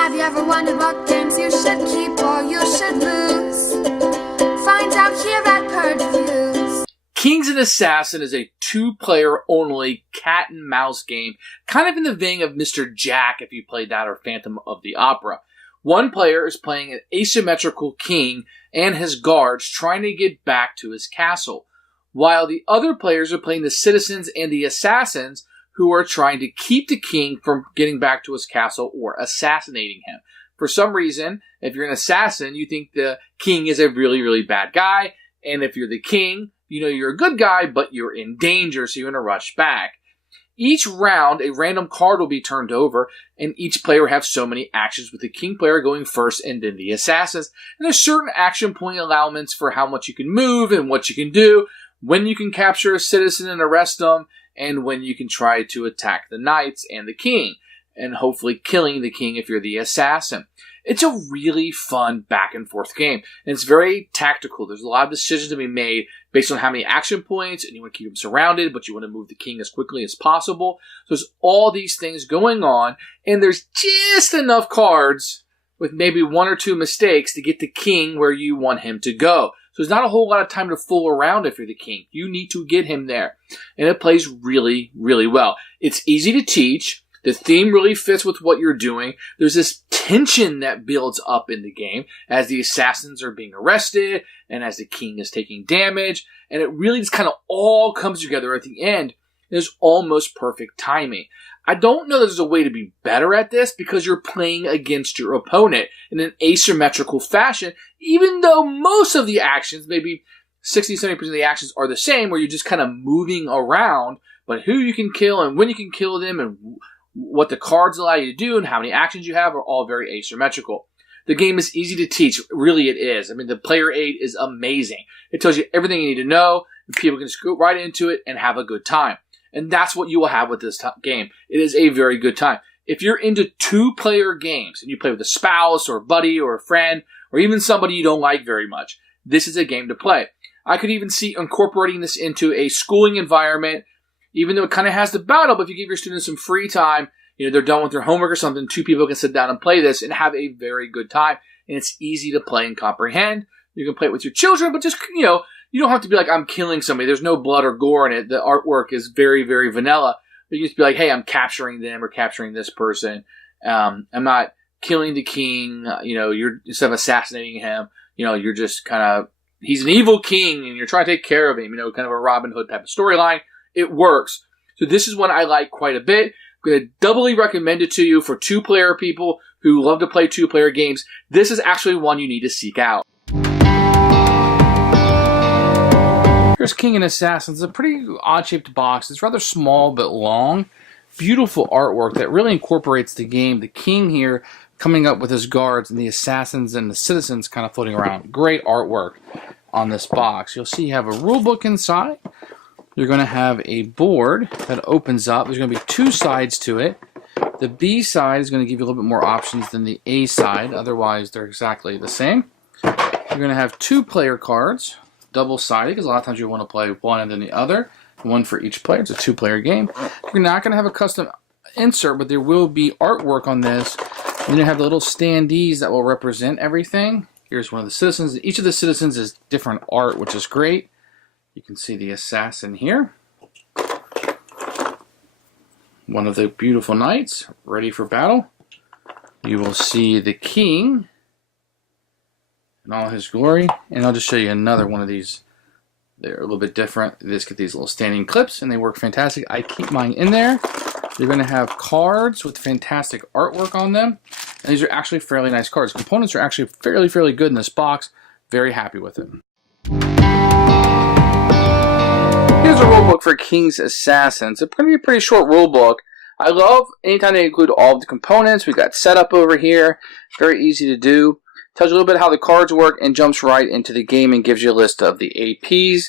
Have you ever wondered what games you should keep or you should lose? Find out here at Purge Reviews. Kings and Assassin is a two-player only cat and mouse game, kind of in the vein of Mr. Jack if you played that, or Phantom of the Opera. One player is playing an asymmetrical king and his guards trying to get back to his castle, while the other players are playing the citizens and the assassins who are trying to keep the king from getting back to his castle or assassinating him. For some reason, if you're an assassin, you think the king is a really, really bad guy, and if you're the king, you know you're a good guy, but you're in danger, so you're going to rush back. Each round, a random card will be turned over, and each player will have so many actions, with the king player going first and then the assassins. And there's certain action point allowments for how much you can move and what you can do, when you can capture a citizen and arrest them, and when you can try to attack the knights and the king, and hopefully killing the king if you're the assassin. It's a really fun back and forth game, and it's very tactical. There's a lot of decisions to be made based on how many action points, and you want to keep them surrounded, but you want to move the king as quickly as possible. So there's all these things going on, and there's just enough cards with maybe one or two mistakes to get the king where you want him to go. So there's not a whole lot of time to fool around if you're the king. You need to get him there. And it plays really, really well. It's easy to teach. The theme really fits with what you're doing. There's this tension that builds up in the game as the assassins are being arrested and as the king is taking damage. And it really just kind of all comes together at the end. There's almost perfect timing. I don't know that there's a way to be better at this because you're playing against your opponent in an asymmetrical fashion, even though most of the actions, maybe 60-70% of the actions are the same, where you're just kind of moving around, but who you can kill and when you can kill them and what the cards allow you to do and how many actions you have are all very asymmetrical. The game is easy to teach. Really, it is. I mean, the player aid is amazing. It tells you everything you need to know, and people can scoot right into it and have a good time. And that's what you will have with this game. It is a very good time. If you're into two-player games and you play with a spouse or a buddy or a friend or even somebody you don't like very much, this is a game to play. I could even see incorporating this into a schooling environment, even though it kind of has the battle, but if you give your students some free time, you know, they're done with their homework or something, two people can sit down and play this and have a very good time. And it's easy to play and comprehend. You can play it with your children, but just, you know, you don't have to be like, I'm killing somebody. There's no blood or gore in it. The artwork is very, very vanilla. But you just be like, hey, I'm capturing them or capturing this person. I'm not killing the king. You know, you're instead of assassinating him, you know, you're just kind of, he's an evil king and you're trying to take care of him. You know, kind of a Robin Hood type of storyline. It works. So this is one I like quite a bit. I'm going to doubly recommend it to you for two-player people who love to play two-player games. This is actually one you need to seek out. Here's King and Assassins. It's a pretty odd-shaped box. It's rather small but long. Beautiful artwork that really incorporates the game. The king here coming up with his guards and the assassins and the citizens kind of floating around. Great artwork on this box. You'll see you have a rule book inside. You're going to have a board that opens up. There's going to be two sides to it. The B side is going to give you a little bit more options than the A side. Otherwise, they're exactly the same. You're going to have two player cards, double-sided, because a lot of times you want to play one and then the other. One for each player. It's a two-player game. You're not going to have a custom insert, but there will be artwork on this. You're going to have the little standees that will represent everything. Here's one of the citizens. Each of the citizens is different art, which is great. You can see the assassin here. One of the beautiful knights ready for battle. You will see the king in all his glory. And I'll just show you another one of these. They're a little bit different. They just get these little standing clips and they work fantastic. I keep mine in there. You're going to have cards with fantastic artwork on them. And these are actually fairly nice cards. Components are actually fairly good in this box. Very happy with it. Here's a rulebook for King's Assassins. It's going to be a pretty short rulebook. I love anytime they include all of the components. We've got setup over here. Very easy to do. Tells you a little bit how the cards work and jumps right into the game and gives you a list of the APs,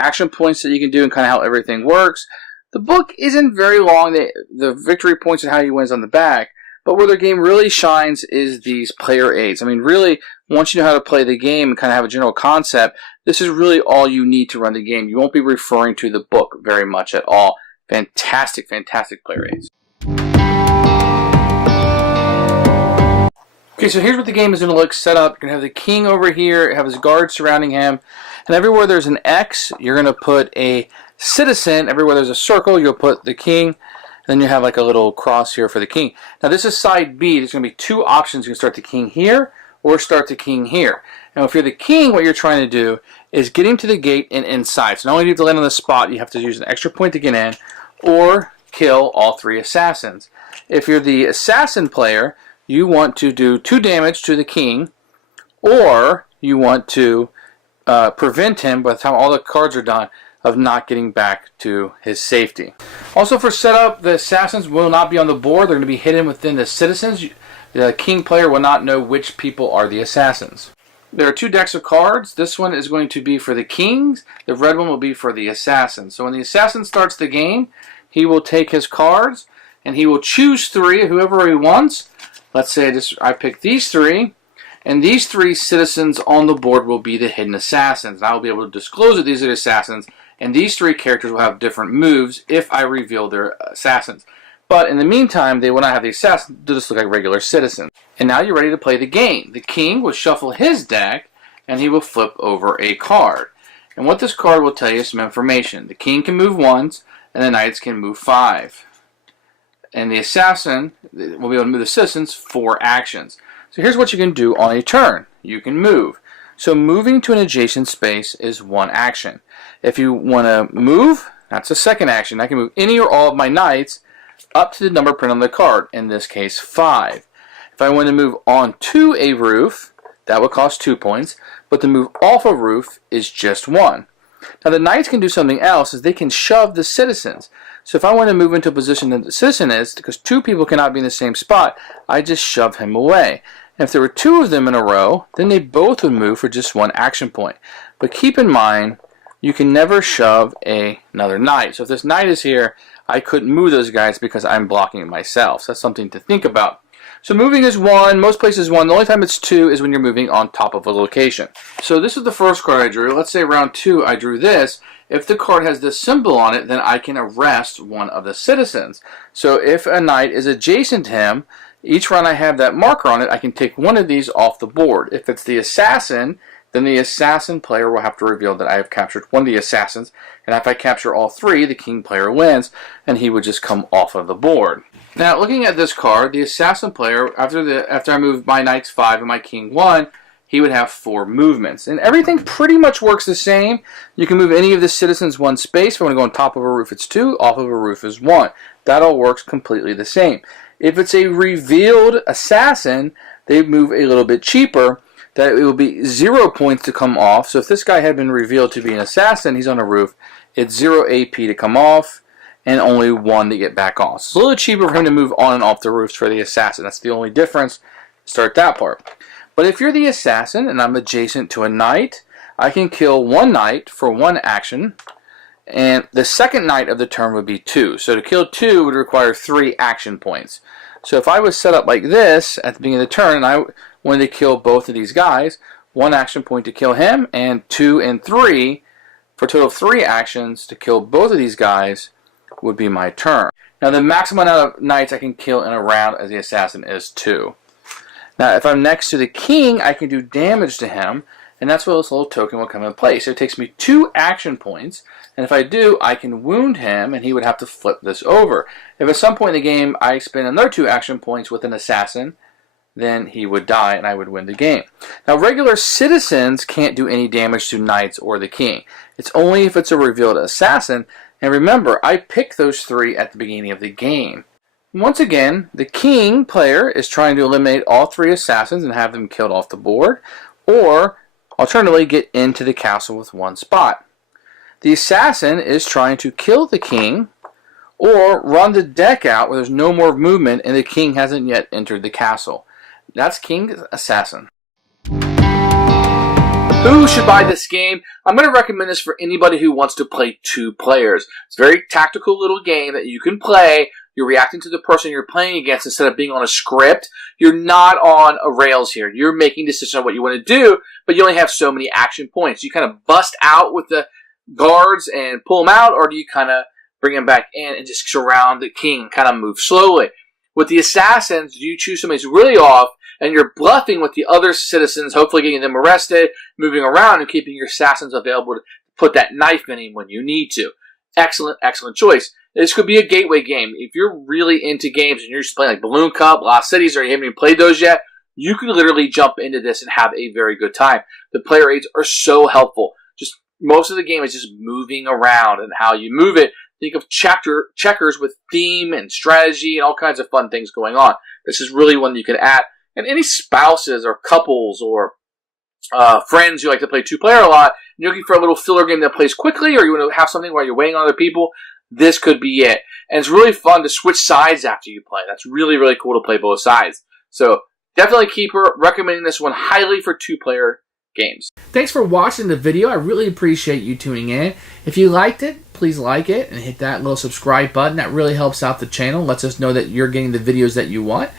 action points that you can do and kind of how everything works. The book isn't very long. The victory points and how you win is on the back. But where the game really shines is these player aids. I mean, really, once you know how to play the game and kind of have a general concept, this is really all you need to run the game. You won't be referring to the book very much at all. Fantastic, fantastic player aids. Okay, so here's what the game is going to look set up. You're going to have the king over here, have his guards surrounding him, and everywhere there's an X, you're going to put a citizen. Everywhere there's a circle, you'll put the king. Then you have like a little cross here for the king. Now this is side B. There's going to be two options. You can start the king here or start the king here. Now if you're the king, what you're trying to do is get him to the gate and inside. So not only do you have to land on the spot, you have to use an extra point to get in or kill all three assassins. If you're the assassin player, you want to do 2 damage to the king, or you want to prevent him, by the time all the cards are done, of not getting back to his safety. Also for setup, the assassins will not be on the board. They're going to be hidden within the citizens. The king player will not know which people are the assassins. There are 2 decks of cards. This one is going to be for the kings. The red one will be for the assassins. So when the assassin starts the game, he will take his cards and he will choose 3, whoever he wants. Let's say I pick these 3. And these 3 citizens on the board will be the hidden assassins. And I will be able to disclose that these are the assassins, and these 3 characters will have different moves if I reveal their assassins. But in the meantime, they will not have the assassins. They'll just look like regular citizens. And now you're ready to play the game. The king will shuffle his deck, and he will flip over a card. And what this card will tell you is some information. The king can move once, and the knights can move 5. And the assassin will be able to move the citizens 4 actions. So here's what you can do on a turn. You can move. So moving to an adjacent space is 1 action. If you want to move, that's a 2nd action. I can move any or all of my knights up to the number printed on the card, in this case 5. If I want to move onto a roof, that would cost 2 points, but to move off a roof is just 1. Now the knights can do something else, is they can shove the citizens. So if I want to move into a position that the citizen is, because 2 people cannot be in the same spot, I just shove him away. And if there were 2 of them in a row, then they both would move for just 1 action point. But keep in mind, you can never shove another knight. So if this knight is here, I couldn't move those guys because I'm blocking it myself. So that's something to think about. So moving is 1, most places 1. The only time it's 2 is when you're moving on top of a location. So this is the first card I drew. Let's say round 2 I drew this. If the card has this symbol on it, then I can arrest one of the citizens. So if a knight is adjacent to him, each round I have that marker on it, I can take one of these off the board. If it's the assassin, then the assassin player will have to reveal that I have captured one of the assassins. And if I capture all 3, the king player wins, and he would just come off of the board. Now, looking at this card, the assassin player, after I move my knights 5 and my king 1, he would have 4 movements. And everything pretty much works the same. You can move any of the citizens 1 space. If I want to go on top of a roof, it's 2. Off of a roof is 1. That all works completely the same. If it's a revealed assassin, they move a little bit cheaper. That it will be 0 points to come off. So if this guy had been revealed to be an assassin, he's on a roof, it's 0 AP to come off, and only 1 to get back off. So it's a little cheaper for him to move on and off the roofs for the assassin. That's the only difference. Start that part. But if you're the assassin and I'm adjacent to a knight, I can kill 1 knight for 1 action, and the second knight of the turn would be 2. So to kill 2 would require 3 action points. So if I was set up like this at the beginning of the turn and I wanted to kill both of these guys, 1 action point to kill him, and 2 and 3, for a total of 3 actions to kill both of these guys, would be my turn. Now the maximum amount of knights I can kill in a round as the assassin is 2. Now if I'm next to the king, I can do damage to him, and that's where this little token will come into play. So it takes me 2 action points, and if I do, I can wound him, and he would have to flip this over. If at some point in the game I spend another 2 action points with an assassin, then he would die, and I would win the game. Now regular citizens can't do any damage to knights or the king. It's only if it's a revealed assassin, and remember, I picked those 3 at the beginning of the game. Once again, the king player is trying to eliminate all 3 assassins and have them killed off the board, or alternatively get into the castle with 1 spot. The assassin is trying to kill the king or run the deck out where there's no more movement and the king hasn't yet entered the castle. That's King Assassin. Who should buy this game? I'm going to recommend this for anybody who wants to play 2 players. It's a very tactical little game that you can play. You're reacting to the person you're playing against instead of being on a script. You're not on a rails here. You're making decisions on what you want to do, but you only have so many action points. You kind of bust out with the guards and pull them out, or do you kind of bring them back in and just surround the king and kind of move slowly? With the assassins, you choose somebody who's really off, and you're bluffing with the other citizens, hopefully getting them arrested, moving around, and keeping your assassins available to put that knife in him when you need to. Excellent, excellent choice. This could be a gateway game. If you're really into games and you're just playing like Balloon Cup, Lost Cities, or you haven't even played those yet, you can literally jump into this and have a very good time. The player aids are so helpful. Just most of the game is just moving around and how you move it. Think of checkers with theme and strategy and all kinds of fun things going on. This is really one you can add. And any spouses or couples or friends who like to play two-player a lot, and you're looking for a little filler game that plays quickly, or you want to have something while you're waiting on other people, this could be it. And it's really fun to switch sides after you play. That's really, really cool to play both sides. So definitely recommending this one highly for two-player games. Thanks for watching the video. I really appreciate you tuning in. If you liked it, please like it and hit that little subscribe button. That really helps out the channel, lets us know that you're getting the videos that you want.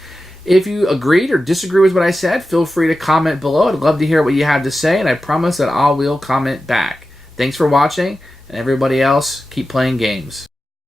If you agreed or disagree with what I said, feel free to comment below. I'd love to hear what you have to say, and I promise that I will comment back. Thanks for watching, and everybody else, keep playing games.